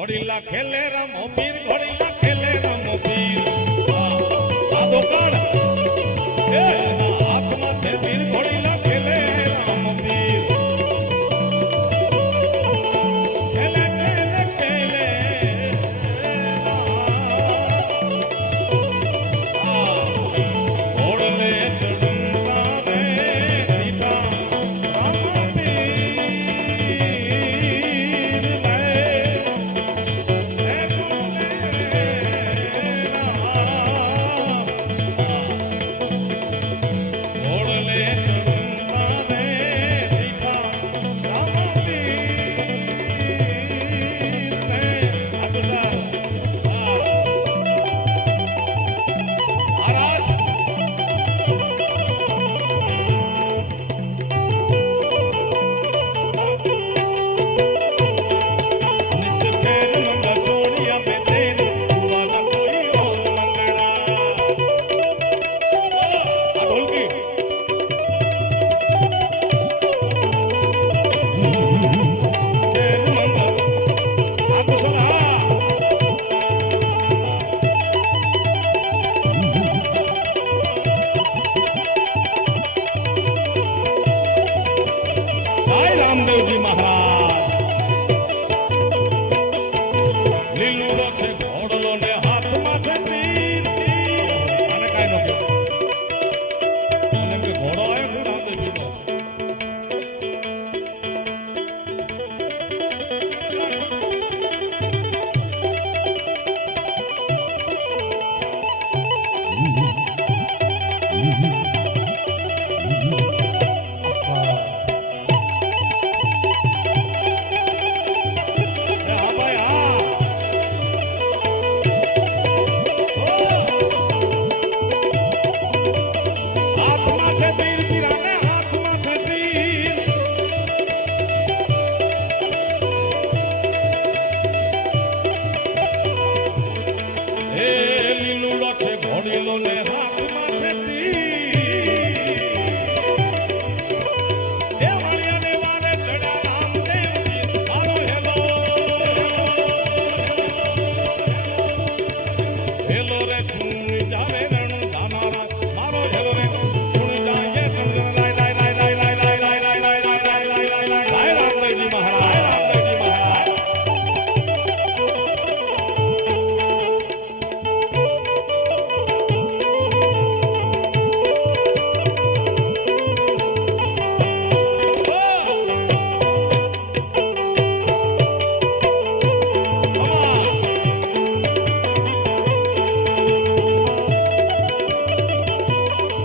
ઘોડીલા ખેલે રમો પીર ઘોડીલા ખેલે રમો પીર આ દોકાળ એ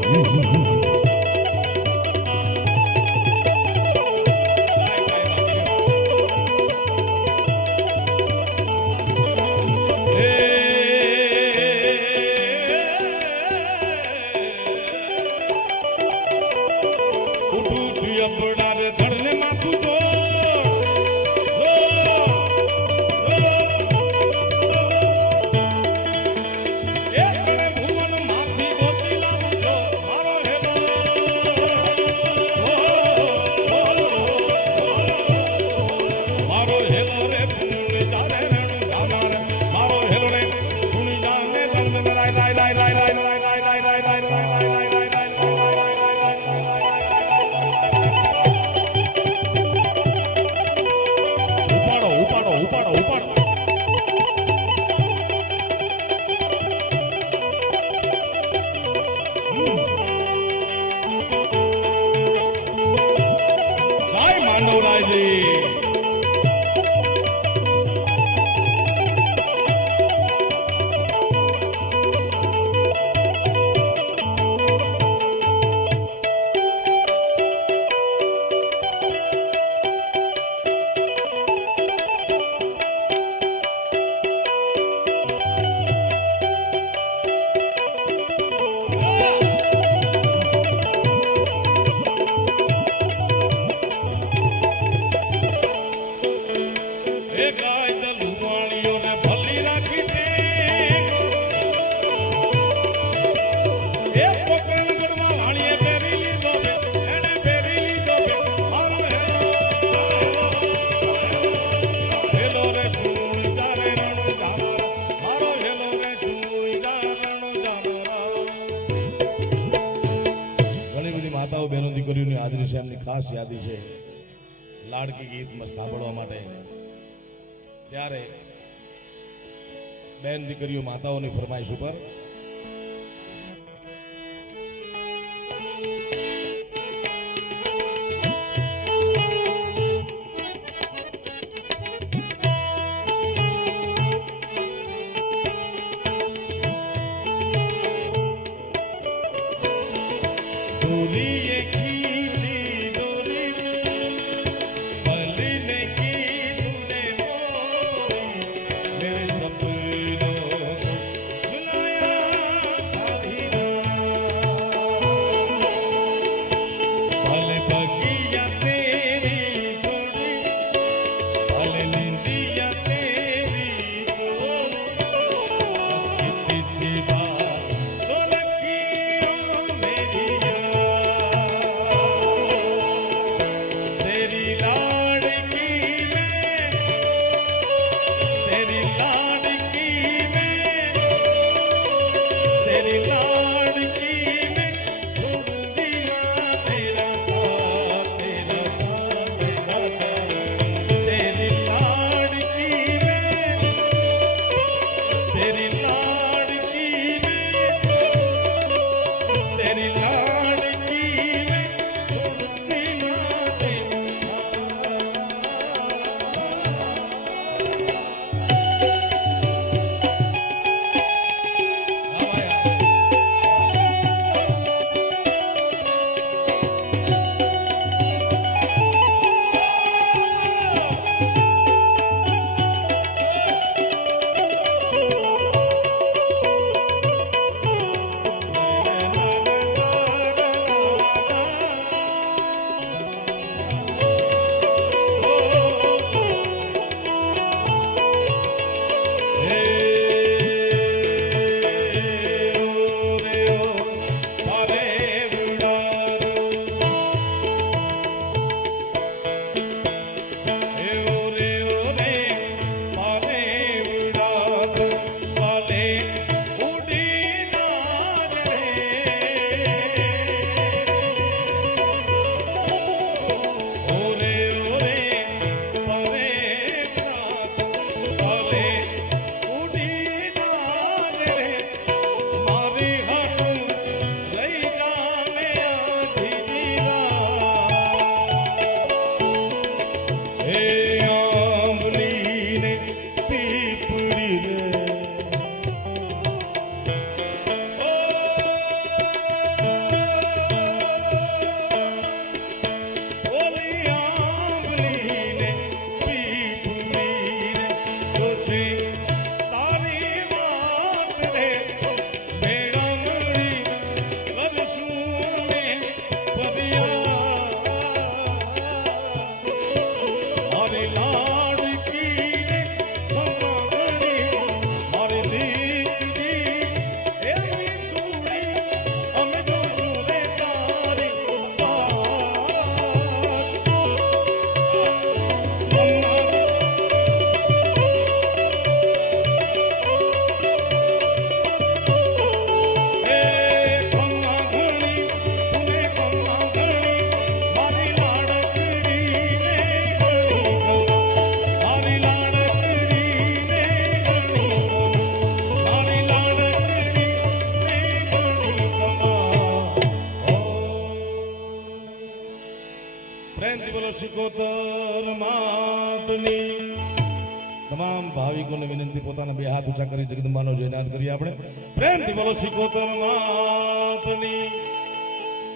Mm-hmm. ખાસ યાદી છે. લાડકી ગીતમાં સાંભળવા માટે. ત્યારે બેન દીકરીઓ માતાઓની ફરમાઈશ ઉપર. દુનિયે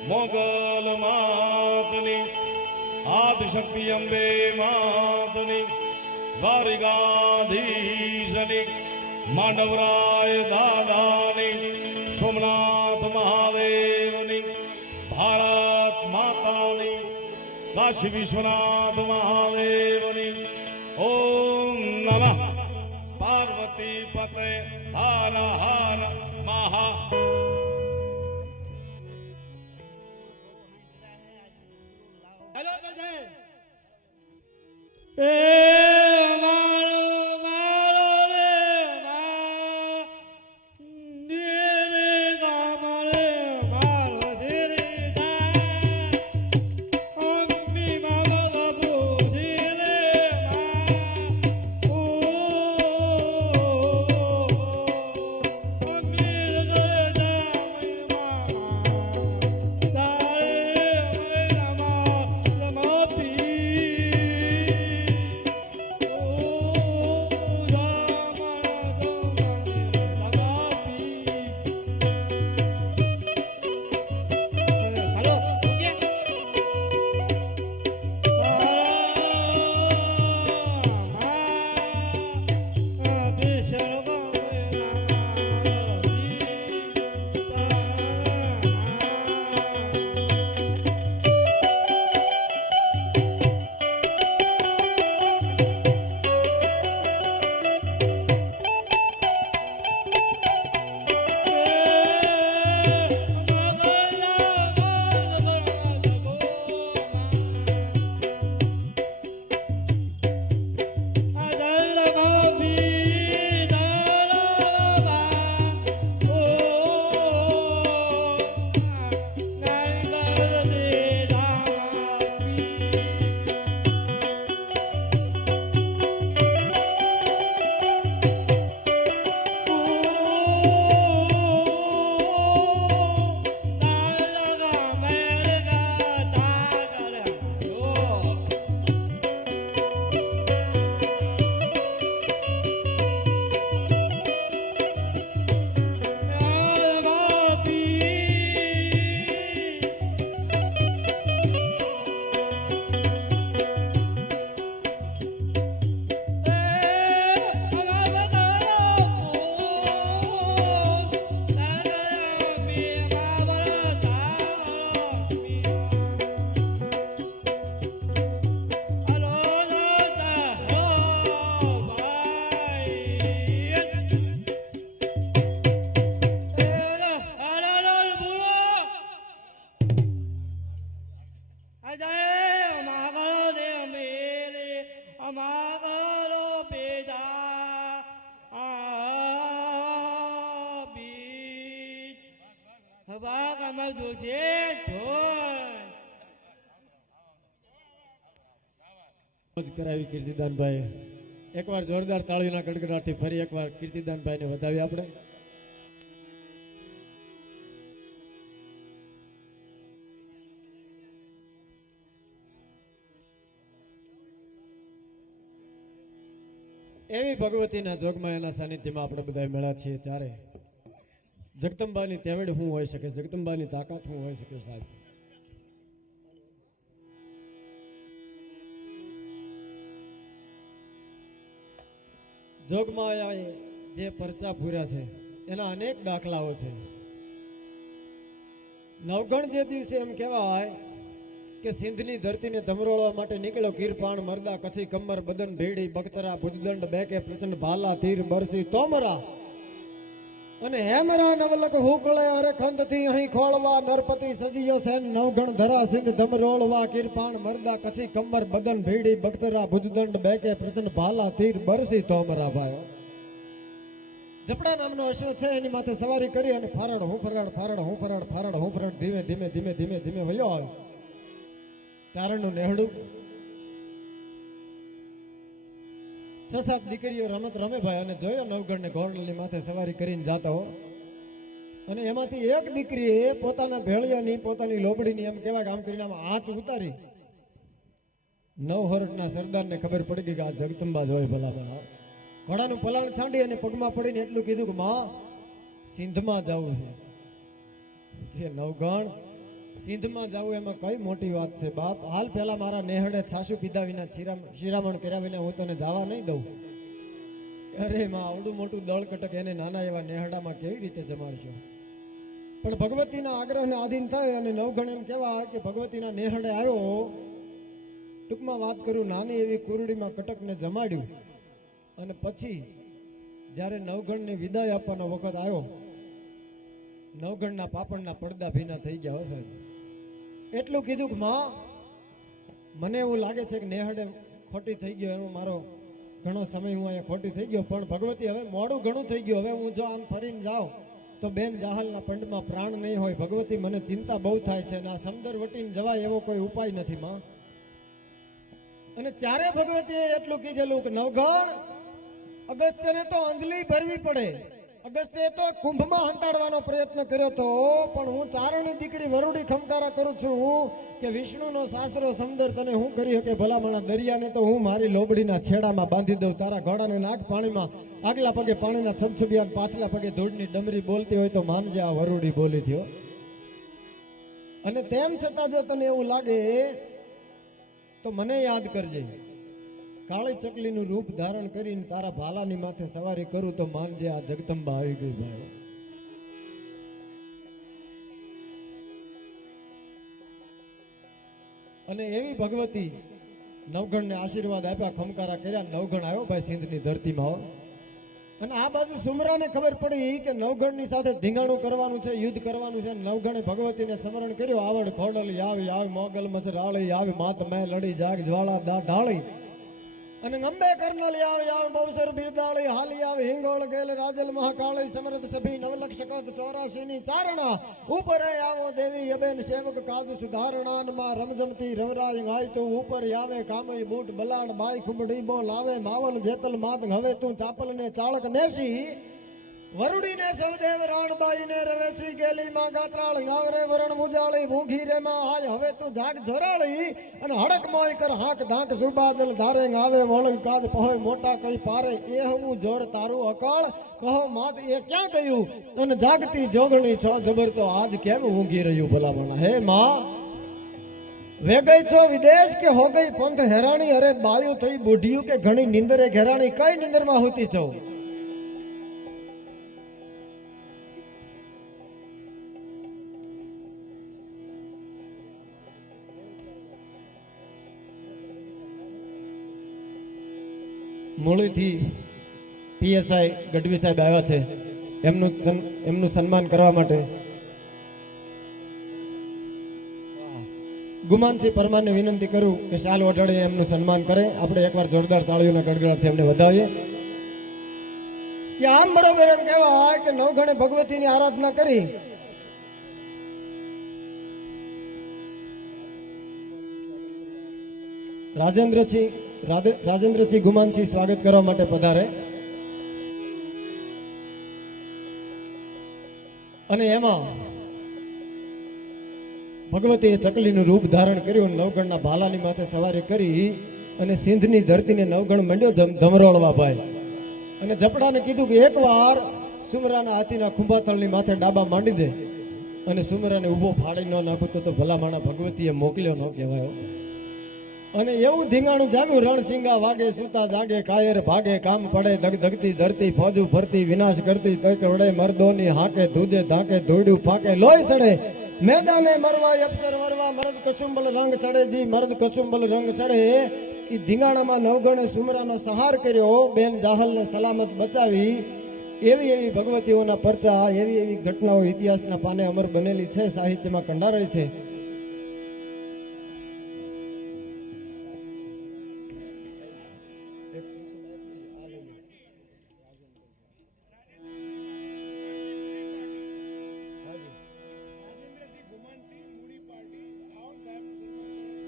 મોગલ માતની આદિશક્તિ અંબે માતની દ્વારિકાધીશની માંડવરાય દાદાની સોમનાથ મહાદેવની ભારત માતાની કાશી વિશ્વનાથ મહાદેવ કમર જોશે કરાવી કીર્તિદાનભાઈ એકવાર જોરદાર તાળીના ગડગડાટથી ફરી એકવાર કીર્તિદાનભાઈને વધાવી આપણે. એવી ભગવતીના જોગમાં એના સાનિધ્યમાં આપણે બધા મળ્યા છીએ ત્યારે. જગદંબાની તેવડ શું હોઈ શકે, જગદંબાની તાકાત શું હોઈ શકે સાહેબ. જોગમાયાએ જે પરચા પૂર્યા છે, એના અનેક દાખલાઓ છે. નવગણ જે દિવસે એમ કહેવાય કે સિંધની ધરતીને ધમરોળવા માટે નીકળ્યો કીરપાણ મરદા, કચ્છી, કમર, બદન, ભેડી બખતરા ભુજદંડ, બેકે, પ્રચંડ ભાલા, તીર, બરસી, તોમરા અને હેમરા નવલક હુકળે અરે થી અહીં ખોળવા નરપતિ સજીયો સેન નવગણ ધરા સિંધ ધમરોળવા કિરપાણ મરદા કછી કમર બદન ભીડી બખતરા ભુજદંડ બેકે પ્રચંડ ભાલા તીર બરસી તોમરા ભાઈઓ જપડા નામનો અશ્વ છે, એની માથે સવારી કરી અને ફારડ હું ફરાડ, ફારડ હું હું ફરાડ, ધીમે ધીમે ધીમે ધીમે ધીમે વયો આવ્યો. ચારણનું નેહડું છ સાત દીકરીઓ રમત રમે ભાઈ અને જોયો નવગણને ઘોડની માથે સવારી કરીને જાતા હો. અને એમાંથી એક દીકરીએ પોતાના ભેળિયાની, પોતાની લોબડીની એમ કહેવાય કે આમ કરીને આમ આંચ ઉતારી. નવહરટના સરદારને ખબર પડી ગઈ કે આ જગદંબા જ હોય ભલા ભલા. ઘોડાનું પલાણ છાંડી અને પગમાં પડીને એટલું કીધું કે, માં, સિંધમાં જવું છે. કે નવગણ સિંધમાં જવું એમાં કઈ મોટી વાત છે? બાપ, હાલ પહેલા મારા નેહડે છાસુ પીધા વિના શિરામણ કર્યા વિના હું તને જવા નહીં દઉં. અરે માં, આવડું મોટું દળ કટક એને નાના એવા નેહડામાં કેવી રીતે જમાડશો? પણ ભગવતીના આગ્રહને આધીન થાય અને નવગણ એમ કહેવા કે ભગવતીના નેહડે આવ્યો ટૂંકમાં વાત કરું, નાની એવી કુરડીમાં કટકને જમાડ્યું. અને પછી જ્યારે નવગણને વિદાય આપવાનો વખત આવ્યો નવગણના પાપણના પડદા ભીના થઈ ગયા હશે એટલું કીધું કે, માં, મને એવું લાગે છે કે નેહડે ખોટી થઈ ગયો એનો મારો ઘણો સમય હું અહીંયા ખોટી થઈ ગયો. પણ ભગવતી, હવે મોડું ઘણું થઈ ગયું. હવે હું જો આમ ફરીને જાઉં, તો બેન જાહલના પંડમાં પ્રાણ નહીં હોય. ભગવતી, મને ચિંતા બહુ થાય છે અને આ સમદર વટીને જવાય એવો કોઈ ઉપાય નથી, માં. અને ત્યારે ભગવતીએ એટલું કીધેલું કે, નવગણ, અગસ્ત્યને તો અંજલિ ભરવી પડે. અગસ્ત્યએ તો કુંભમાં હંતાડવાનો પ્રયત્ન કર્યો તો, પણ હું ચારણની દીકરી વરુડી ખમકારા કરું છું કે વિષ્ણુનો સાસરો સમદર તને હું કરી શકે? ભલામણા દરિયાને તો હું મારી લોબડીના છેડામાં બાંધી દઉં, તારા ઘોડાને નાગ પાણીમાં, આગલા પગે પાણીના છમછબિયા પાછલા પગે ધૂળની ડમરી બોલતી હોય તો માનજે આ વરુડી બોલી થયો. અને તેમ છતાં જો તને એવું લાગે, તો મને યાદ કરજે. કાળી ચકલીનું રૂપ ધારણ કરીને તારા ભાલાની માથે સવારી કરું તો માનજે આ જગદંબા આવી ગઈ ભાઈ. અને એવી ભગવતી નવગણને આશીર્વાદ આપ્યા, ખમકારા કર્યા, નવગણ આવ્યો ભાઈ સિંધની ધરતીમાં. અને આ બાજુ સુમરાને ખબર પડી કે નવગણની સાથે ધીંગાણું કરવાનું છે, યુદ્ધ કરવાનું છે. નવગણે ભગવતીને સ્મરણ કર્યું, આવડ ખોડલી આવી આવી મોગલ મચર રાળી આવી માત મેં લડી, જાગ જ્વાળા ઢાળી. અને અંબે કરનલી આવે આવે, બહુસર બિરદાળી, હાલી આવે, હિંગોળ ગેલ રાજલ, મહાકાળી, સમરથ સભી નવલક્ષ કદ ચોરાસી ની ચારણા. ઉપર આવો દેવી અબેન સેવક કાદ સુધારણા માં રમજમતી રવરાજ ગાય તું. ઉપર આવે કામઈ બૂટ, બલાડ, બાઈ ખુંબડી બોલ, આવે, માવલ, જેતલ માત હવે તું ચાપલ ને ચાળક નેસી. વરુડીને સૌદેવ રાણબાઈને રવેસી ગેલી માં ગાત્રાળ ગાવરે વરણ ઉજાળી ભૂખી રે માં આય હવે તું જાગ ધરાળી અને હડક મોય કર હાક ધાક સુબાદલ ધારે આવે વળગ કાજ પહોય મોટા કઈ પારે, એ હું જોર તારું અકાળ, કહો માત એ ક્યાં ગયું? અને જાગતી જોગણી છો, જબર તો આજ કેમ ઊંઘી રહ્યું ભલામણા? હે માં, વે ગઈ છો વિદેશ કે હો ગઈ? પંથ હેરાણી, અરે બાયું થઈ બુઢિયું કે ઘણી નિંદરે ઘેરાણી, કઈ નિંદરમાં હોતી છો? મૂળીથી પીએસઆઈ ગઢવી સાહેબ આવ્યા છે. એમનું એમનું સન્માન કરવા માટે. ગુમાનસિંહ પરમારને વિનંતી કરું કે શાલ ઓઢાડી એમનું સન્માન કરે. આપણે એકવાર જોરદાર તાળીઓના ગડગડાટથી એમને વધાવીએ. કે આમ બરોબર એમ કહેવાય કે નવઘણે ભગવતીની આરાધના કરી. રાજેન્દ્રસિંહ રાજેન્દ્રસિંહ ગુમાનસિંહ સ્વાગત કરવા માટે પધારે. અને એમાં ભગવતીએ ચકલીનું રૂપ ધારણ કર્યું નવગણના ભાલાની માથે સવારી કરી અને સિંધની ધરતીને નવગણ મંડ્યો ધમ- ધમરોળવા ભાઈ. અને જપડાને કીધું કે એકવાર સુમરાના હાથીના ખુંભાતળની માથે ડાબા માંડી દે. અને સુમરાને ઊભો ફાડી ન નાખું તો ભલામાણા ભગવતીએ મોકલ્યો ન કહેવાયો અને એવું ધીંગાણું જામ્યું રણસિંગા વાગે, સુતા જાગે કાયર ભાગે, કામ પડે ધગ ધગતી ધરતી, ફોજુ ફરતી, વિનાશ કરતી, તક વડે મર્દોની હાકે ધૂજે ધાકે ધોડ્યું ફાકે, લોહી સડે. મેદાને મરવા, અપસર મરવા મરદ કસુંબલ રંગ સડે જી, મરદ કસુંબલ રંગ સડે. એ ધીંગાણામાં નવગણે સુમરાનો સહાર કર્યો, બેન જાહલને સલામત બચાવી. એવી એવી ભગવતીઓના પરચા, એવી એવી ઘટનાઓ ઇતિહાસના પાને અમર બનેલી છે, સાહિત્યમાં કંડારે છે.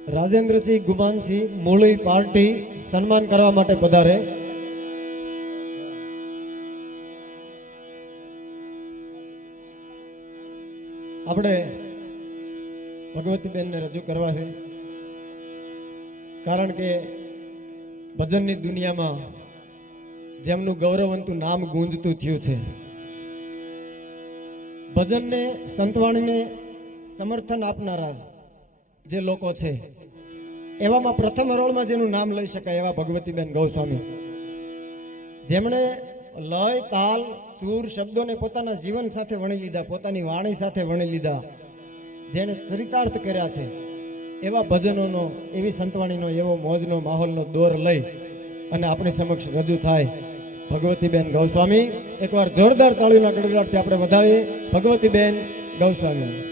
રાજેન્દ્રસિંહ ગુમાનસિંહ મૂળી પાર્ટી સન્માન કરવા માટે પધારે. આપણે ભગવતીબેનને રજૂ કરવા છે. કારણ કે ભજનની દુનિયામાં જેમનું ગૌરવંતું નામ ગુંજતું થયું છે. ભજનને સંતવાણીને સમર્થન આપનારા જે લોકો છે, એવામાં પ્રથમ હરોળમાં જેનું નામ લઈ શકાય એવા ભગવતીબેન ગૌસ્વામી. જેમણે લય, તાલ, સૂર શબ્દોને પોતાના જીવન સાથે વણી લીધા, પોતાની વાણી સાથે વણી લીધા. જેણે ચરિતાર્થ કર્યા છે, એવા ભજનોનો, એવી સંતવાણીનો, એવો મોજનો, માહોલનો દોર લઈ અને આપણી સમક્ષ રજૂ થાય. ભગવતીબેન ગૌસ્વામી, એકવાર જોરદાર તાળીના ગડગડાટથી આપણે વધાવીએ. ભગવતીબેન ગૌસ્વામી.